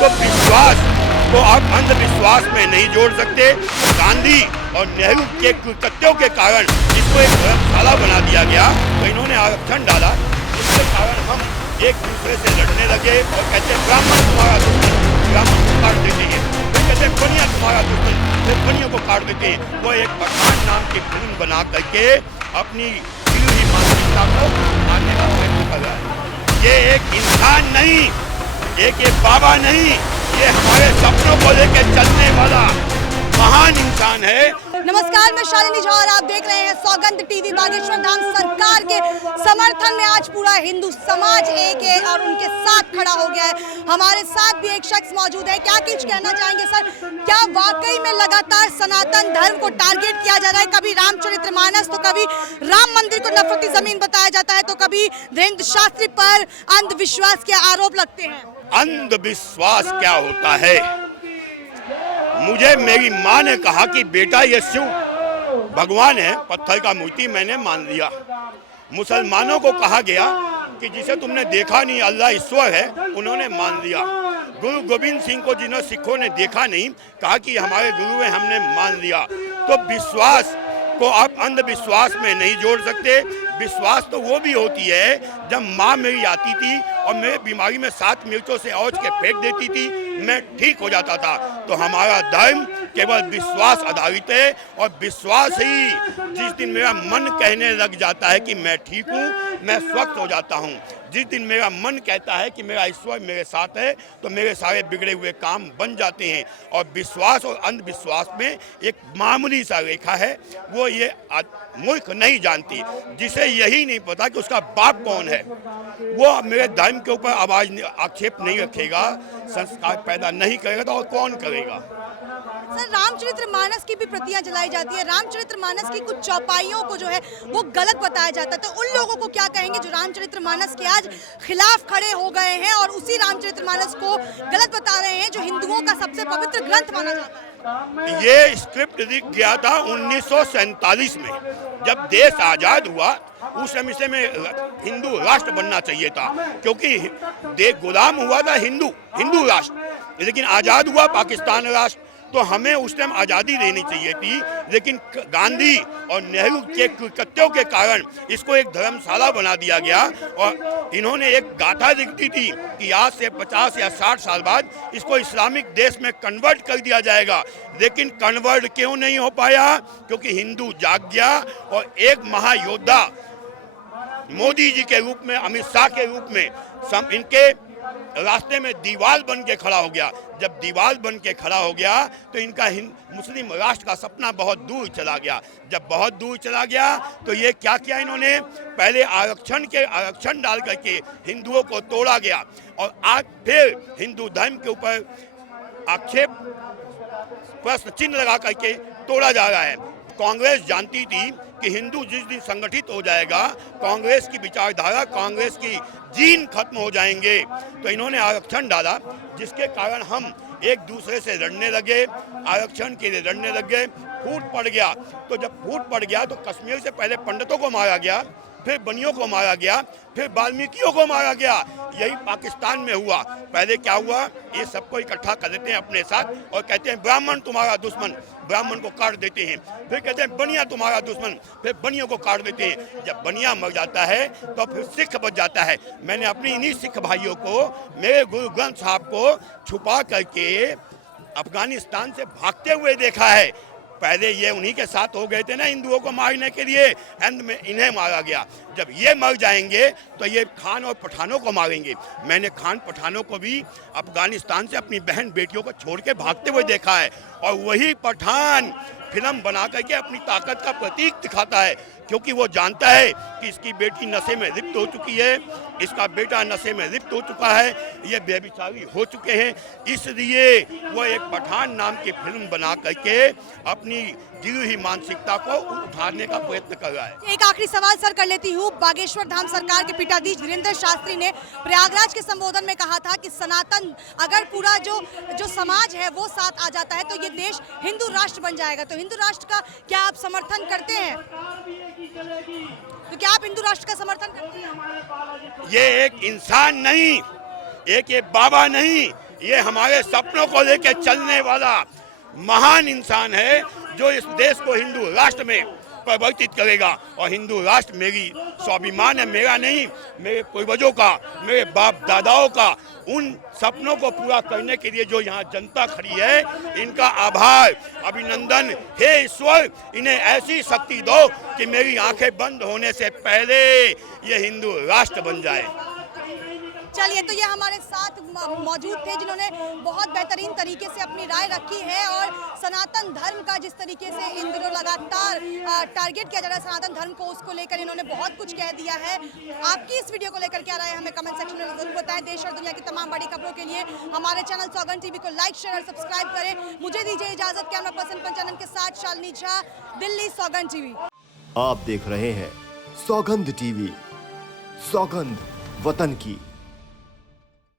तो विश्वास को आप अंधविश्वास में नहीं जोड़ सकते। गांधी और नेहरू के कृत्यों के कारण इसको एक धर्मशाला बना दिया गया, तो इन्होंने आरक्षण डाला, जिसके कारण हम एक दूसरे से लड़ने लगे और कहते हैं ब्राह्मण तुम्हारा दुश्मन, ब्राह्मण को काट देते हैं, फिर कहते हैं बनिया तुम्हारा दुश्मन, फिर बनियों को काट देते हैं। वो एक पठान नाम की फिल्म बना करके अपनी मानसिकता को मारने का प्रयत्न कर रहा है। ये एक इंसान नहीं, एक बाबा नहीं, ये हमारे सपनों को लेकर चलने वाला महान इंसान है। नमस्कार, मैं शालिनी झा और आप देख रहे हैं सौगंध टीवी। बागेश्वर धाम सरकार के समर्थन में आज पूरा हिंदू समाज एक है और उनके साथ खड़ा हो गया है। हमारे साथ भी एक शख्स मौजूद है। क्या कुछ कहना चाहेंगे सर? क्या वाकई में लगातार सनातन धर्म को टारगेट किया जा रहा है? कभी रामचरितमानस तो कभी राम मंदिर को नफरती जमीन बताया जाता है, तो कभी धीरेन्द्र शास्त्री पर अंधविश्वास के आरोप लगते हैं। अंधविश्वास क्या होता है? मुझे मेरी माँ ने कहा कि बेटा ये शिव भगवान है, पत्थर का मूर्ति मैंने मान लिया। मुसलमानों को कहा गया कि जिसे तुमने देखा नहीं अल्लाह ईश्वर है, उन्होंने मान लिया। गुरु गोविंद सिंह को जिन्होंने सिखों ने देखा नहीं, कहा कि हमारे गुरु हैं, हमने मान लिया। तो विश्वास को आप अंधविश्वास में नहीं जोड़ सकते। विश्वास तो वो भी होती है जब माँ मेरी आती थी और मेरी बीमारी में 7 मिर्चों से औंच के फेंक देती थी, मैं ठीक हो जाता था। तो हमारा धर्म केवल विश्वास आधारित है, और विश्वास ही जिस दिन मेरा मन कहने लग जाता है कि मैं ठीक हूँ, मैं स्वस्थ हो जाता हूँ। जिस दिन मेरा मन कहता है कि मेरा ईश्वर मेरे साथ है, तो मेरे सारे बिगड़े हुए काम बन जाते हैं। और विश्वास और अंधविश्वास में एक मामूली सा रेखा है, वो ये मूर्ख नहीं जानती। जिसे यही नहीं पता कि उसका बाप कौन है, वो मेरे धर्म के ऊपर आक्षेप नहीं रखेगा, संस्कार पैदा नहीं करेगा, तो और कौन करेगा? सर, रामचरितमानस की भी प्रतियां जलाई जाती है। रामचरितमानस की कुछ चौपाइयों को जो है वो गलत बताया जाता है, तो उन लोगों को क्या कहेंगे जो रामचरितमानस के आज खिलाफ खड़े हो गए हैं और उसी रामचरितमानस को गलत बता रहे हैं जो हिंदुओं का सबसे पवित्र ग्रंथ माना जाता है? ये स्क्रिप्ट लिख गया था 1947 में, जब देश आजाद हुआ। उस समय में हिंदू राष्ट्र बनना चाहिए था, क्योंकि देश गुलाम हुआ था हिंदू राष्ट्र, लेकिन आजाद हुआ पाकिस्तान राष्ट्र। तो हमें उस टाइम आज़ादी देनी चाहिए थी, लेकिन गांधी और नेहरू के कृत्यों के कारण इसको एक धर्मशाला बना दिया गया। और इन्होंने एक गाथा लिख दी थी कि आज से 50 या 60 साल बाद इसको इस्लामिक देश में कन्वर्ट कर दिया जाएगा, लेकिन कन्वर्ट क्यों नहीं हो पाया? क्योंकि हिंदू जाग गया और एक महायोद्धा मोदी जी के रूप में, अमित शाह के रूप में इनके रास्ते में दीवार बन के खड़ा हो गया। जब दीवार बन के खड़ा हो गया तो इनका मुस्लिम राष्ट्र का सपना बहुत दूर चला गया। जब बहुत दूर चला गया तो ये क्या किया इन्होंने? पहले आरक्षण डाल करके हिंदुओं को तोड़ा गया, और आज फिर हिंदू धर्म के ऊपर आक्षेप प्रश्न चिन्ह लगा करके तोड़ा जा रहा है। कांग्रेस जानती थी कि हिंदू जिस दिन संगठित हो जाएगा, कांग्रेस की विचारधारा, कांग्रेस की जीन खत्म हो जाएंगे, तो इन्होंने आरक्षण डाला, जिसके कारण हम एक दूसरे से लड़ने लगे, आरक्षण के लिए लड़ने लगे। फूट पड़ गया, तो जब फूट पड़ गया तो कश्मीर से पहले पंडितों को मारा गया, फिर बनियों को मारा गया, फिर वाल्मीकियों को मारा गया। यही पाकिस्तान में हुआ। पहले क्या हुआ? ये सबको इकट्ठा कर देते हैं अपने साथ और कहते हैं ब्राह्मण तुम्हारा दुश्मन, ब्राह्मण को काट देते हैं। फिर कहते हैं बनिया तुम्हारा दुश्मन, फिर बनियों को काट देते हैं। जब बनिया मर जाता है तो फिर सिख बच जाता है। मैंने अपनी इन्हीं सिख भाइयों को, मेरे गुरु ग्रंथ साहब को छुपा करके अफगानिस्तान से भागते हुए देखा है। पहले ये उन्हीं के साथ हो गए थे ना हिंदुओं को मारने के लिए, एंड में इन्हें मारा गया। जब ये मर जाएंगे तो ये खान और पठानों को मारेंगे। मैंने खान पठानों को भी अफगानिस्तान से अपनी बहन बेटियों को छोड़ के भागते हुए देखा है, और वही पठान फिल्म बना करके अपनी ताकत का प्रतीक दिखाता है, क्योंकि वो जानता है कि इसकी बेटी नशे में लिप्त हो चुकी है, इसका बेटा नशे में लिप्त हो चुका है, ये बेविचारी हो चुके हैं। इसलिए वो एक पठान नाम की फिल्म बना करके अपनी गिरी हुई मानसिकता को उठाने का प्रयत्न कर रहा है। एक आखिरी सवाल सर कर लेती हूँ। बागेश्वर धाम सरकार के पीठाधीश धीरेन्द्र शास्त्री ने प्रयागराज के संबोधन में कहा था कि सनातन अगर पूरा जो समाज है वो साथ आ जाता है तो ये देश हिंदू राष्ट्र बन जाएगा। तो हिंदू राष्ट्र का क्या आप समर्थन करते हैं? तो क्या आप हिंदू राष्ट्र का समर्थन करते हैं? ये एक इंसान नहीं, एक ये बाबा नहीं, ये हमारे सपनों को लेकर चलने वाला महान इंसान है जो इस देश को हिंदू राष्ट्र में परिवर्तित करेगा। और हिंदू राष्ट्र मेरी स्वाभिमान है, मेरा नहीं, मेरे पूर्वजों का, मेरे बाप दादाओं का। उन सपनों को पूरा करने के लिए जो यहाँ जनता खड़ी है, इनका आभार, अभिनंदन। हे ईश्वर, इन्हें ऐसी शक्ति दो कि मेरी आंखें बंद होने से पहले ये हिंदू राष्ट्र बन जाए। चलिए, तो ये हमारे साथ मौजूद थे जिन्होंने बहुत बेहतरीन तरीके से अपनी राय रखी है और सनातन धर्म का जिस तरीके से इन दिनों लगातार टारगेट किया जा रहा है सनातन धर्म को, उसको लेकर इन्होंने बहुत कुछ कह दिया है। आपकी इस वीडियो को लेकर क्या राय है हमें कमेंट सेक्शन में जरूर बताएं। देश और दुनिया की तमाम बड़ी खबरों के लिए हमारे चैनल सौगंध टीवी को लाइक, शेयर और सब्सक्राइब करें। मुझे दीजिए इजाजत। कैमरा पर्सन पंचानन के साथ शालिनी झा, दिल्ली, सौगंध टीवी। आप देख रहे हैं सौगंध टीवी, सौगंध वतन की।